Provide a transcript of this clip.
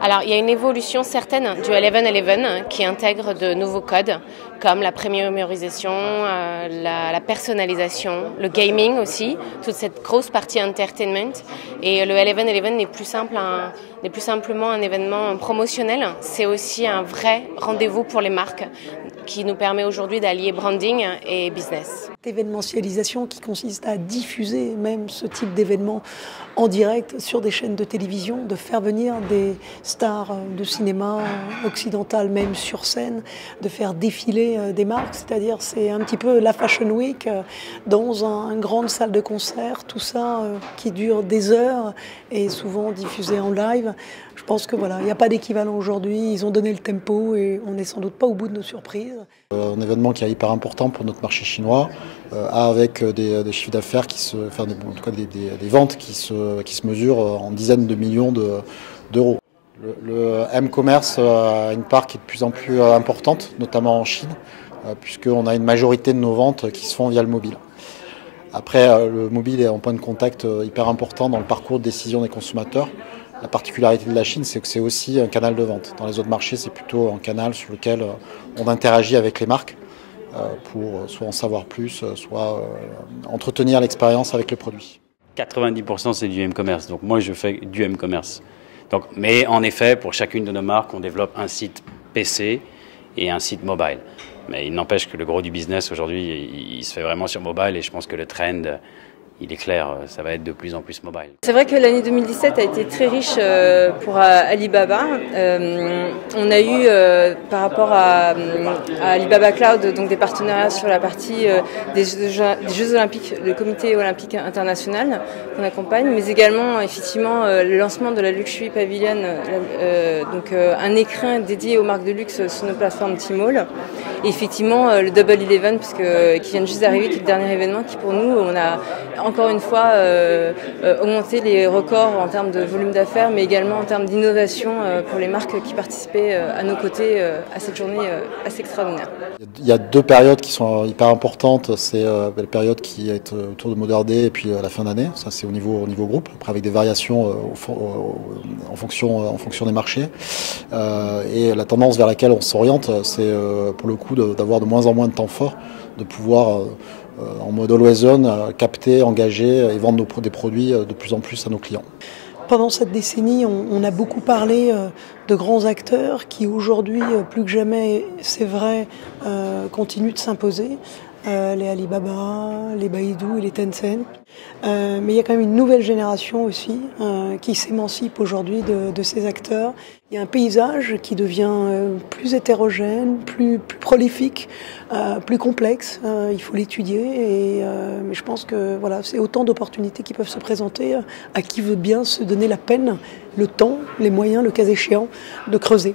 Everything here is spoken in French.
Alors, il y a une évolution certaine du 11-11 qui intègre de nouveaux codes comme la premiumisation, la personnalisation, le gaming aussi, toute cette grosse partie entertainment. Et le 11-11 n'est plus simplement un événement promotionnel, c'est aussi un vrai rendez-vous pour les marques qui nous permet aujourd'hui d'allier branding et business. L'événementialisation qui consiste à diffuser même ce type d'événement en direct sur des chaînes de télévision, de faire venir des stars de cinéma occidental même sur scène, de faire défiler des marques, c'est-à-dire c'est un petit peu la Fashion Week dans une grande salle de concert, tout ça qui dure des heures et souvent diffusé en live. Je pense que voilà, il n'y a pas d'équivalent aujourd'hui, ils ont donné le tempo et on n'est sans doute pas au bout de nos surprises. Un événement qui est hyper important pour notre marché chinois, avec des chiffres d'affaires en tout cas des ventes qui se mesurent en dizaines de millions d'euros. Le M-commerce a une part qui est de plus en plus importante, notamment en Chine, puisqu'on a une majorité de nos ventes qui se font via le mobile. Après, le mobile est un point de contact hyper important dans le parcours de décision des consommateurs. La particularité de la Chine, c'est que c'est aussi un canal de vente. Dans les autres marchés, c'est plutôt un canal sur lequel on interagit avec les marques pour soit en savoir plus, soit entretenir l'expérience avec le produit. 90% c'est du M-commerce, donc moi je fais du M-commerce. Mais en effet, pour chacune de nos marques, on développe un site PC et un site mobile. Mais il n'empêche que le gros du business aujourd'hui, il se fait vraiment sur mobile et je pense que le trend, il est clair, ça va être de plus en plus mobile. C'est vrai que l'année 2017 a été très riche pour Alibaba. On a eu par rapport à Alibaba Cloud donc des partenariats sur la partie des Jeux Olympiques, le Comité Olympique International qu'on accompagne, mais également effectivement le lancement de la Luxury Pavilion, donc un écrin dédié aux marques de luxe sur nos plateformes Tmall. Et effectivement le Double 11 qui vient juste d'arriver, qui est le dernier événement qui pour nous, on a encore une fois augmenté les records en termes de volume d'affaires, mais également en termes d'innovation pour les marques qui participaient à nos côtés à cette journée assez extraordinaire. Il y a deux périodes qui sont hyper importantes. C'est la période qui est autour de Mother's Day et puis la fin d'année. Ça, c'est au niveau groupe, après avec des variations en fonction des marchés. Et la tendance vers laquelle on s'oriente, c'est pour le coup d'avoir de moins en moins de temps fort, de pouvoir en mode always on, capter, engager et vendre des produits de plus en plus à nos clients. Pendant cette décennie, on a beaucoup parlé de grands acteurs qui aujourd'hui, plus que jamais, c'est vrai, continuent de s'imposer. Les Alibaba, les Baidu et les Tencent. Mais il y a quand même une nouvelle génération aussi qui s'émancipe aujourd'hui de ces acteurs. Il y a un paysage qui devient plus hétérogène, plus prolifique, plus complexe. Il faut l'étudier. Mais je pense que voilà, c'est autant d'opportunités qui peuvent se présenter à qui veut bien se donner la peine, le temps, les moyens, le cas échéant, de creuser.